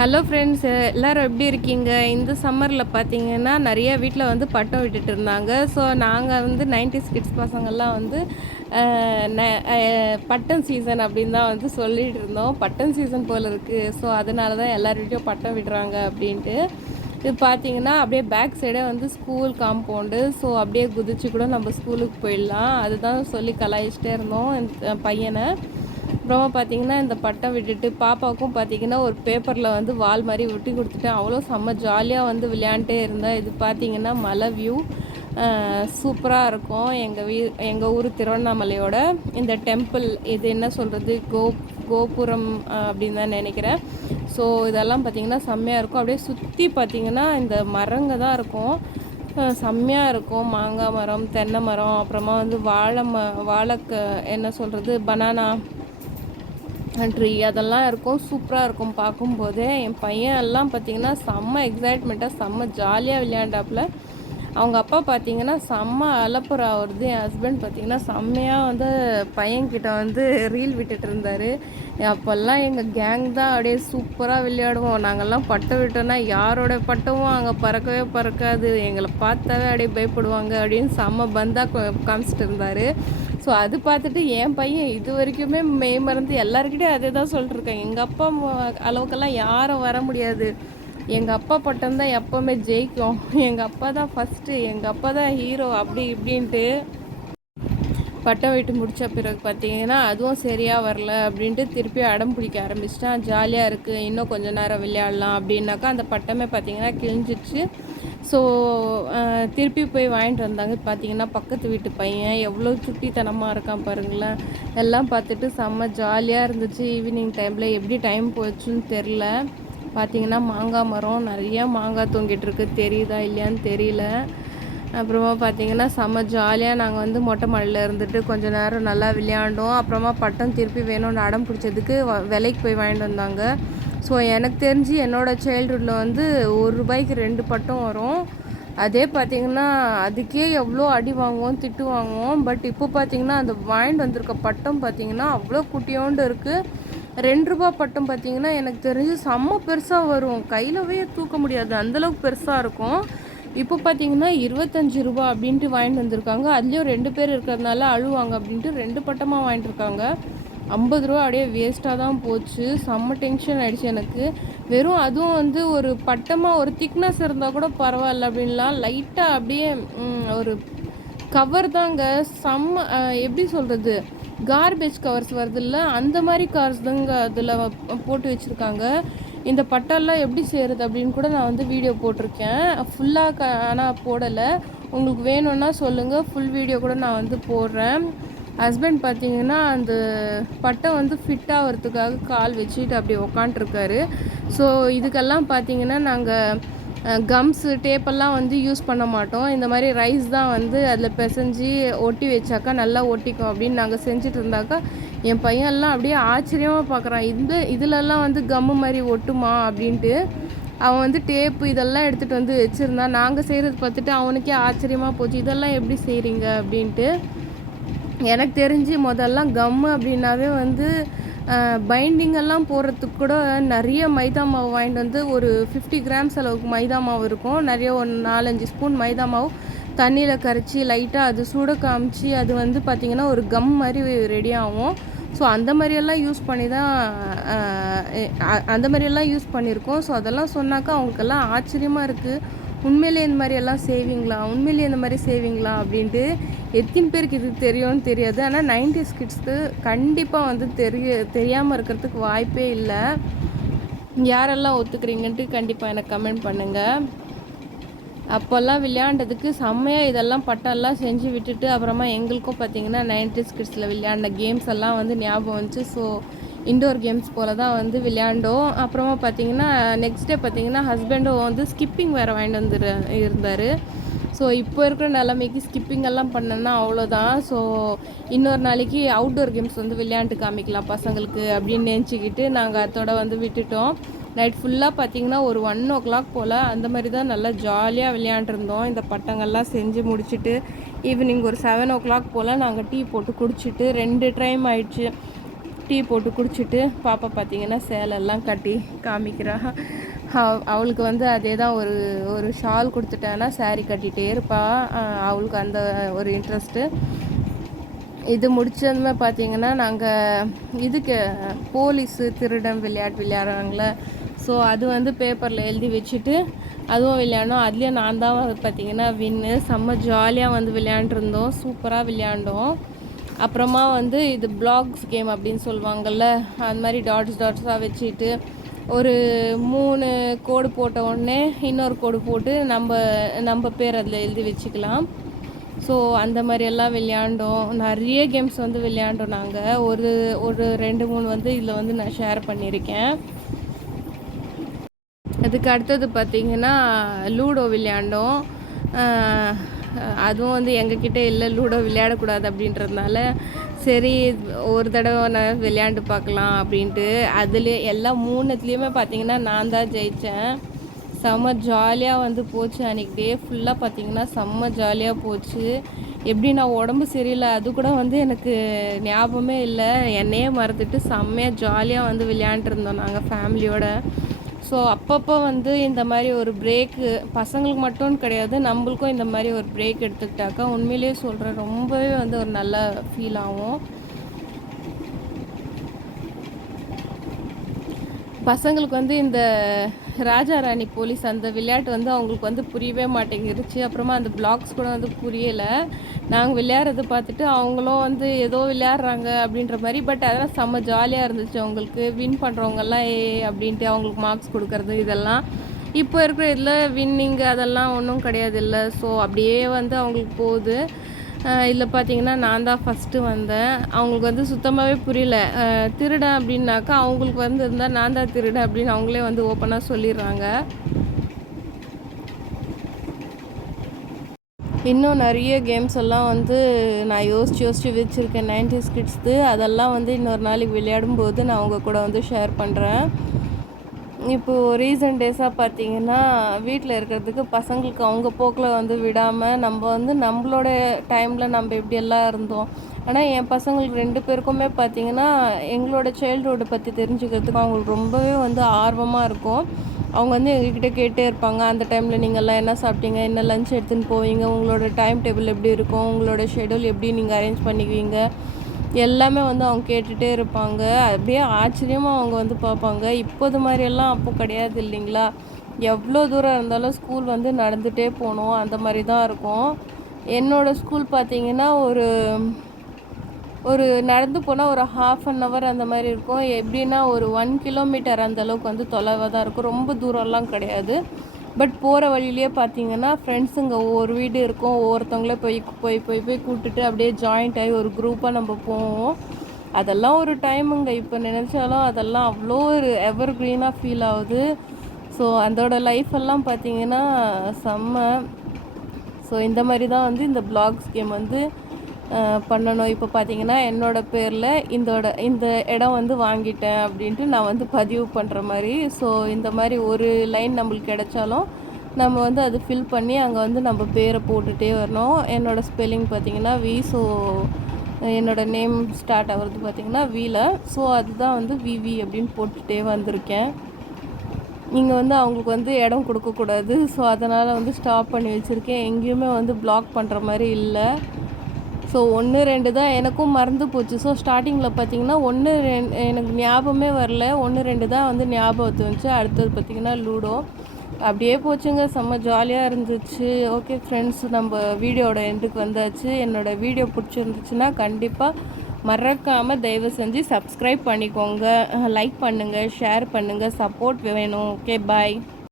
Hello friends, எல்லோரும் எப்படி இருக்கீங்க? இந்த சம்மரில் பார்த்தீங்கன்னா நிறைய வீட்டில் வந்து பட்டம் விட்டுட்டு இருந்தாங்க. ஸோ நாங்கள் வந்து 90s கிட்ஸ் பசங்கள்லாம் வந்து பட்டம் சீசன் அப்படின்னு தான் வந்து சொல்லிகிட்டு இருந்தோம். பட்டம் சீசன் போல் இருக்குது. ஸோ அதனால தான் எல்லார் வீட்டையும் பட்டம் விடுறாங்க அப்படின்ட்டு. இது பார்த்தீங்கன்னா அப்படியே பேக் சைடே வந்து ஸ்கூல் காம்பவுண்டு. ஸோ அப்படியே குதிச்சு கூட நம்ம ஸ்கூலுக்கு போயிடலாம். அதுதான் சொல்லி கலாய்ச்சிட்டே இருந்தோம் என் பையனை. அப்புறமா பார்த்தீங்கன்னா இந்த பட்டம் விட்டுட்டு பாப்பாவுக்கும் பார்த்தீங்கன்னா ஒரு பேப்பரில் வந்து வால் மாதிரி ஒட்டி கொடுத்துட்டேன். அவ்வளோ செம்ம ஜாலியாக வந்து விளையாண்டே இருந்தேன். இது பார்த்தீங்கன்னா மலை வியூ சூப்பராக இருக்கும். எங்கள் ஊர் திருவண்ணாமலையோட இந்த டெம்பிள் இது என்ன சொல்கிறது கோபுரம் அப்படின்னு தான் நினைக்கிறேன். ஸோ இதெல்லாம் பார்த்திங்கன்னா செம்மையாக இருக்கும். அப்படியே சுற்றி பார்த்திங்கன்னா இந்த மரங்க தான் இருக்கும். செம்மையாக இருக்கும். மாங்காய் மரம், தென்னை மரம், அப்புறமா வந்து வாழைக்க என்ன சொல்கிறது பனானா ட்ரீ அதெல்லாம் இருக்கும். சூப்பராக இருக்கும் பார்க்கும்போதே. என் பையன் எல்லாம் பார்த்திங்கன்னா செம்ம எக்ஸைட்மெண்ட்டாக செம்ம ஜாலியாக விளையாண்டாப்புல. அவங்க அப்பா பார்த்திங்கன்னா செம்ம அலப்புறா வருது. என் ஹஸ்பண்ட் பார்த்திங்கன்னா செம்மையாக வந்து பையன்கிட்ட வந்து ரீல் விட்டுட்டு இருந்தார். அப்போல்லாம் எங்கள் கேங் தான் அப்படியே சூப்பராக விளையாடுவோம். நாங்கள்லாம் பட்டம் விட்டோன்னா யாரோட பட்டமும் அங்கே பறக்கவே பறக்காது. எங்களை பார்த்தாவே அப்படியே பயப்படுவாங்க அப்படின்னு செம்ம பந்தாக காமிச்சிட்டு இருந்தார். ஸோ அது பார்த்துட்டு என் பையன் இது வரைக்குமே மெய் மறந்து எல்லாருக்கிட்டே அதே தான் சொல்லிட்டுருக்கேன். எங்கள் அப்பா அளவுக்கெல்லாம் யாரும் வர முடியாது. எங்கள் அப்பா பட்டம் தான் எப்போவுமே ஜெயிக்கும். எங்கள் அப்பா தான் ஃபஸ்ட்டு, எங்கள் அப்பா தான் ஹீரோ அப்படி இப்படின்ட்டு பட்டம் விட்டு முடித்த பிறகு பார்த்தீங்கன்னா அதுவும் சரியாக வரல அப்படின்ட்டு திருப்பி அடம் பிடிக்க ஆரம்பிச்சிட்டான். ஜாலியாக இருக்குது, இன்னும் கொஞ்சம் நேரம் விளையாடலாம் அப்படின்னாக்கா அந்த பட்டமே பார்த்திங்கன்னா கிழிஞ்சிடுச்சு. ஸோ திருப்பி போய் வாங்கிட்டு வந்தாங்க. பார்த்தீங்கன்னா பக்கத்து வீட்டு பையன் எவ்வளோ சுட்டித்தனமாக இருக்கான் பாருங்களேன். எல்லாம் பார்த்துட்டு செம்ம ஜாலியாக இருந்துச்சு. ஈவினிங் டைமில் எப்படி டைம் போச்சுன்னு தெரில. பார்த்திங்கன்னா மாங்காய் மரம் நிறையா மாங்காய் தொங்கிட்டு இருக்கு. தெரியுதா இல்லையான்னு தெரியல. அப்புறமா பார்த்திங்கன்னா செம்ம ஜாலியாக நாங்கள் வந்து மொட்டை மாடியில் இருந்துட்டு கொஞ்சம் நேரம் நல்லா விளையாண்டோம். அப்புறமா பட்டம் திருப்பி வேணும்னு அடம் பிடிச்சதுக்கு விலைக்கு போய் வாங்கிட்டு வந்தாங்க. ஸோ எனக்கு தெரிஞ்சு என்னோடய சைல்டுஹுட்டில் வந்து ₹1 2 பட்டம் வரும். அதே பார்த்திங்கன்னா அதுக்கே எவ்வளோ அடி வாங்குவோம், திட்டு வாங்குவோம். பட் இப்போ பார்த்திங்கன்னா அந்த வாங்கிட்டு வந்திருக்க பட்டம் பார்த்திங்கன்னா அவ்வளோ குட்டியோண்டு இருக்குது. ₹2 பட்டம் பார்த்திங்கன்னா எனக்கு தெரிஞ்சு செம்ம பெருசாக வரும். கையிலவே தூக்க முடியாது, அந்தளவுக்கு பெருசாக இருக்கும். இப்போ பார்த்தீங்கன்னா ₹25 அப்படின்ட்டு வாங்கிட்டு வந்திருக்காங்க. அதுலேயும் 2 பேர் இருக்கிறதுனால அழுவாங்க அப்படின்ட்டு 2 பட்டமாக வாங்கிட்டு இருக்காங்க. ₹50 அப்படியே வேஸ்ட்டாக தான் போச்சு. செம்ம டென்ஷன் ஆகிடுச்சு எனக்கு. வெறும் அதுவும் வந்து ஒரு பட்டமாக ஒரு திக்னஸ் இருந்தால் கூட பரவாயில்ல அப்படின்லாம் லைட்டாக அப்படியே ஒரு கவர் தாங்க. செம்ம எப்படி சொல்கிறது, கார்பேஜ் கவர்ஸ் வருதில்ல அந்த மாதிரி கார்ஸ் தாங்க அதில் போட்டு வச்சுருக்காங்க. இந்த பட்டெல்லாம் எப்படி செய்கிறது அப்படின்னு கூட நான் வந்து வீடியோ போட்டிருக்கேன். ஃபுல்லாக ஆனால் போடலை. உங்களுக்கு வேணும்னா சொல்லுங்கள், ஃபுல் வீடியோ கூட நான் வந்து போடுறேன். ஹஸ்பண்ட் பார்த்தீங்கன்னா அந்த பட்டை வந்து ஃபிட் ஆகிறதுக்காக கால் வச்சுட்டு அப்படி உக்காண்ட்ருக்காரு. ஸோ இதுக்கெல்லாம் பார்த்தீங்கன்னா நாங்கள் கம்ஸு டேப்பெல்லாம் வந்து யூஸ் பண்ண மாட்டோம். இந்த மாதிரி ரைஸ் தான் வந்து அதில் பிசைஞ்சு ஒட்டி வச்சாக்கா நல்லா ஒட்டிக்கும் அப்படின்னு நாங்கள் செஞ்சுட்டு இருந்தாக்கா என் பையன்லாம் அப்படியே ஆச்சரியமாக பார்க்குறான். இதிலெல்லாம் வந்து கம்மு மாதிரி ஒட்டுமா அப்படின்ட்டு. அவன் வந்து டேப்பு இதெல்லாம் எடுத்துகிட்டு வந்து வச்சுருந்தான். நாங்கள் செய்கிறது பார்த்துட்டு அவனுக்கே ஆச்சரியமாக போச்சு. இதெல்லாம் எப்படி செய்கிறீங்க அப்படின்ட்டு. எனக்கு தெரிஞ்சு முதல்லாம் கம்மு அப்படின்னாவே வந்து பைண்டிங்கெல்லாம் போடுறதுக்கு கூட நிறைய மைதா மாவு வாங்கிட்டு வந்து ஒரு 50 கிராம்ஸ் அளவுக்கு மைதா மாவு இருக்கும். நிறைய ஒரு 4-5 ஸ்பூன் மைதா மாவு தண்ணியில் கரைச்சி லைட்டாக அது சூட காமிச்சு அது வந்து பார்த்திங்கன்னா ஒரு கம் மாதிரி ரெடி ஆகும். ஸோ அந்த மாதிரியெல்லாம் யூஸ் பண்ணி தான் அந்த மாதிரியெல்லாம் யூஸ் பண்ணியிருக்கோம். ஸோ அதெல்லாம் சொன்னாக்கா அவங்களுக்கெல்லாம் ஆச்சரியமாக இருக்குது. உண்மையிலே இந்த மாதிரியெல்லாம் செய்வீங்களா, உண்மையிலே இந்த மாதிரி செய்வீங்களா அப்படின்ட்டு. எத்தனை பேருக்கு இது தெரியும்னு தெரியாது. ஆனால் 90s கிட்ஸ்க்கு கண்டிப்பாக வந்து தெரியாமல் இருக்கிறதுக்கு வாய்ப்பே இல்லை. யாரெல்லாம் ஒத்துக்கிறீங்கன்ட்டு கண்டிப்பாக எனக்கு கமெண்ட் பண்ணுங்கள். அப்போல்லாம் விளையாண்டதுக்கு செம்மையாக இதெல்லாம் பட்டெல்லாம் செஞ்சு விட்டுட்டு அப்புறமா எங்களுக்கும் பார்த்திங்கன்னா 90s கிட்ஸில் விளையாடின கேம்ஸ் எல்லாம் வந்து ஞாபகம் வந்துச்சு. ஸோ இண்டோர் கேம்ஸ் போல் தான் வந்து விளையாண்டோம். அப்புறமா பார்த்திங்கன்னா நெக்ஸ்ட் டே பார்த்திங்கன்னா ஹஸ்பண்டும் வந்து ஸ்கிப்பிங் வேறு வாங்கிட்டு இருந்தார். ஸோ இப்போ இருக்கிற நிலைமைக்கு ஸ்கிப்பிங் எல்லாம் பண்ணோன்னா அவ்வளோதான். ஸோ இன்னொரு நாளைக்கு அவுட்டோர் கேம்ஸ் வந்து விளையாண்டு காமிக்கலாம் பசங்களுக்கு அப்படின்னு நினச்சிக்கிட்டு நாங்கள் அதோட வந்து விட்டுட்டோம். நைட் ஃபுல்லாக பார்த்திங்கன்னா ஒரு 1 o'clock போல் அந்த மாதிரி தான் நல்லா ஜாலியாக விளையாண்டுருந்தோம். இந்த பட்டங்கள்லாம் செஞ்சு முடிச்சுட்டு ஈவினிங் ஒரு 7 o'clock போல் நாங்கள் டீ போட்டு குடிச்சிட்டு 2 டைம் ஆயிடுச்சு. டீ போட்டு குடிச்சிட்டு பாப்பா பார்த்திங்கன்னா சேலெல்லாம் கட்டி காமிக்கிறா. அவளுக்கு வந்து அதே தான் ஒரு ஒரு ஷால் கொடுத்துட்டான்னா சாரீ கட்டிகிட்டே இருப்பாள். அவளுக்கு அந்த ஒரு இன்ட்ரெஸ்ட்டு. இது முடிச்சதுமே பார்த்திங்கன்னா நாங்கள் இதுக்கு போலீஸு திருடன் விளையாட்டு விளையாடுறாங்களே, ஸோ அது வந்து பேப்பரில் எழுதி வச்சுட்டு அதுவும் விளையாண்டோம். அதுலேயும் நான் தான் பார்த்திங்கன்னா வின்னு. செம்ம ஜாலியாக வந்து விளையாண்டுருந்தோம், சூப்பராக விளையாண்டோம். அப்புறமா வந்து இது பிளாக்ஸ் கேம் அப்படின்னு சொல்லுவாங்கள்ல, அது மாதிரி டாட்ஸாக வச்சுட்டு ஒரு 3 கோடு போட்ட உடனே இன்னொரு கோடு போட்டு நம்ம பேர் அதில் எழுதி வச்சுக்கலாம். ஸோ அந்த மாதிரியெல்லாம் விளையாண்டோம். நிறைய கேம்ஸ் வந்து விளையாண்டோம் நாங்கள். ஒரு 2-3 வந்து இதில் வந்து நான் ஷேர் பண்ணியிருக்கேன். அதுக்கு அடுத்தது பார்த்திங்கன்னா லூடோ விளையாண்டோம். அதுவும் வந்து எங்ககிட்ட இல்லை, லூடோ விளையாடக்கூடாது அப்படின்றதுனால சரி ஒரு தடவை நான் விளையாண்டு பார்க்கலாம் அப்படின்ட்டு அதுலேயே எல்லா 3த்துலேயுமே பார்த்திங்கன்னா நான் தான் ஜெயித்தேன். செம்ம ஜாலியாக வந்து போச்சு அன்றைக்கி. டே ஃபுல்லாக பார்த்திங்கன்னா செம்ம ஜாலியாக போச்சு. எப்படி நான் உடம்பு சரியில்லை அது கூட வந்து எனக்கு ஞாபகமே இல்லை. என்னையே மறந்துட்டு செம்மையாக ஜாலியாக வந்து விளையாண்டுருந்தோம் நாங்கள் ஃபேமிலியோட. ஸோ அப்பப்போ வந்து இந்த மாதிரி ஒரு பிரேக்கு பசங்களுக்கு மட்டும் கிடையாது, நம்மளுக்கும் இந்த மாதிரி ஒரு பிரேக் எடுத்துக்கிட்டாக்கா உண்மையிலேயே சொல்கிறேன் ரொம்பவே வந்து ஒரு நல்ல ஃபீல் ஆகும். பசங்களுக்கு வந்து இந்த ராஜா ராணி போலீஸ் அந்த விளையாட்டு வந்து அவங்களுக்கு வந்து புரியவே மாட்டேங்கிருச்சு. அப்புறமா அந்த பிளாக்ஸ் கூட வந்து புரியலை. நாங்கள் விளையாடுறத பார்த்துட்டு அவங்களும் வந்து ஏதோ விளையாடுறாங்க அப்படின்ற மாதிரி, பட் அதெல்லாம் செம்ம ஜாலியாக இருந்துச்சு அவங்களுக்கு. வின் பண்ணுறவங்கெல்லாம் அப்படின்ட்டு அவங்களுக்கு மார்க்ஸ் கொடுக்கறது இதெல்லாம். இப்போ இருக்கிற இதில் வின்னிங் அதெல்லாம் ஒன்றும் கிடையாது இல்லை. ஸோ அப்படியே வந்து அவங்களுக்கு போகுது. இதில் பார்த்தீங்கன்னா நான் தான் ஃபஸ்ட்டு வந்தேன். அவங்களுக்கு வந்து சுத்தமாகவே புரியல. திருடன் அப்படின்னாக்கா அவங்களுக்கு வந்து இருந்தால் நான் தான் திருடன் அப்படின்னு அவங்களே வந்து ஓப்பனாக சொல்லிடுறாங்க. இன்னும் நிறைய கேம்ஸ் எல்லாம் வந்து நான் யோசித்து வச்சுருக்கேன் 90s கிட்ஸ்து. அதெல்லாம் வந்து இன்னொரு நாளைக்கு விளையாடும்போது நான் அவங்க கூட வந்து ஷேர் பண்ணுறேன். இப்போது ரீசன்ட் டேஸாக பார்த்தீங்கன்னா வீட்டில் இருக்கிறதுக்கு பசங்களுக்கு அவங்க போக்கில் வந்து விடாமல் நம்ம வந்து நம்மளோட டைமில் நம்ம எப்படியெல்லாம் இருந்தோம். ஆனால் என் பசங்களுக்கு 2 பேருக்குமே பார்த்திங்கன்னா எங்களோட சைல்டுஹுட்டை பற்றி தெரிஞ்சுக்கிறதுக்கு அவங்களுக்கு ரொம்பவே வந்து ஆர்வமாக இருக்கும். அவங்க வந்து எங்ககிட்ட கேட்டே இருப்பாங்க, அந்த டைமில் நீங்கள்லாம் என்ன சாப்பிட்டீங்க, என்ன லஞ்ச் எடுத்துன்னு போவீங்க, உங்களோட டைம் டேபிள் எப்படி இருக்கும், உங்களோட ஷெடியூல் எப்படி நீங்கள் அரேஞ்ச் பண்ணிக்குவீங்க, எல்லாமே வந்து அவங்க கேட்டுகிட்டே இருப்பாங்க. அப்படியே ஆச்சரியமாக அவங்க வந்து பார்ப்பாங்க. இப்போது மாதிரியெல்லாம் அப்போ கிடையாது இல்லைங்களா. எவ்வளோ தூரம் இருந்தாலும் ஸ்கூல் வந்து நடந்துகிட்டே போகணும், அந்த மாதிரி தான் இருக்கும். என்னோடய ஸ்கூல் பார்த்திங்கன்னா ஒரு நடந்து போனால் ஒரு 1/2 hour அந்த மாதிரி இருக்கும். எப்படின்னா ஒரு 1 kilometer அந்தளவுக்கு வந்து தொலைவாக தான் இருக்கும், ரொம்ப தூரம்லாம் கிடையாது. பட் போகிற வழியிலே பார்த்தீங்கன்னா ஃப்ரெண்ட்ஸுங்க ஒவ்வொரு வீடு இருக்கும், ஒவ்வொருத்தவங்களே போய் போய் போய் போய் கூப்பிட்டுட்டு அப்படியே ஜாயிண்ட் ஆகி ஒரு குரூப்பாக நம்ம போவோம். அதெல்லாம் ஒரு டைமுங்க. இப்போ நினச்சாலும் அதெல்லாம் அவ்வளோ ஒரு எவர் க்ரீனாக ஃபீல் ஆகுது. ஸோ அதோட லைஃப்பெல்லாம் பார்த்திங்கன்னா செம்ம. ஸோ இந்த மாதிரி தான் வந்து இந்த பிளாக்ஸ் கேம் வந்து பண்ணணும். இப்போ பார்த்தீங்கன்னா என்னோடய பேரில் இந்த இடம் வந்து வாங்கிட்டேன் அப்படின்ட்டு நான் வந்து பதிவு பண்ணுற மாதிரி. ஸோ இந்த மாதிரி ஒரு லைன் நம்மளுக்கு கிடைச்சாலும் நம்ம வந்து அது ஃபில் பண்ணி அங்கே வந்து நம்ம பேரை போட்டுகிட்டே வரணும். என்னோடய ஸ்பெல்லிங் பார்த்திங்கன்னா ஸோ என்னோடய நேம் ஸ்டார்ட் ஆகிறது பார்த்திங்கன்னா வீல. ஸோ அதுதான் வந்து விவி அப்படின்னு போட்டுகிட்டே வந்திருக்கேன். நீங்கள் வந்து அவங்களுக்கு வந்து இடம் கொடுக்கக்கூடாது. ஸோ அதனால் வந்து ஸ்டாப் பண்ணி வச்சுருக்கேன். எங்கேயுமே வந்து பிளாக் பண்ணுற மாதிரி இல்லை. ஸோ 1, 2 தான் எனக்கும் மறந்து போச்சு. ஸோ ஸ்டார்டிங்கில் பார்த்தீங்கன்னா 1, 2 எனக்கு ஞாபகமே வரல. 1, 2 தான் வந்து ஞாபகத்து வந்துச்சு. அடுத்தது பார்த்திங்கன்னா லூடோ. அப்படியே போச்சுங்க, செம்ம ஜாலியாக இருந்துச்சு. ஓகே ஃப்ரெண்ட்ஸ், நம்ம வீடியோட எண்டுக்கு வந்தாச்சு. என்னோடய வீடியோ பிடிச்சிருந்துச்சுன்னா கண்டிப்பாக மறக்காமல் தயவு செஞ்சு சப்ஸ்கிரைப் பண்ணிக்கோங்க, லைக் பண்ணுங்கள், ஷேர் பண்ணுங்கள், சப்போர்ட் வேணும். Okay bye.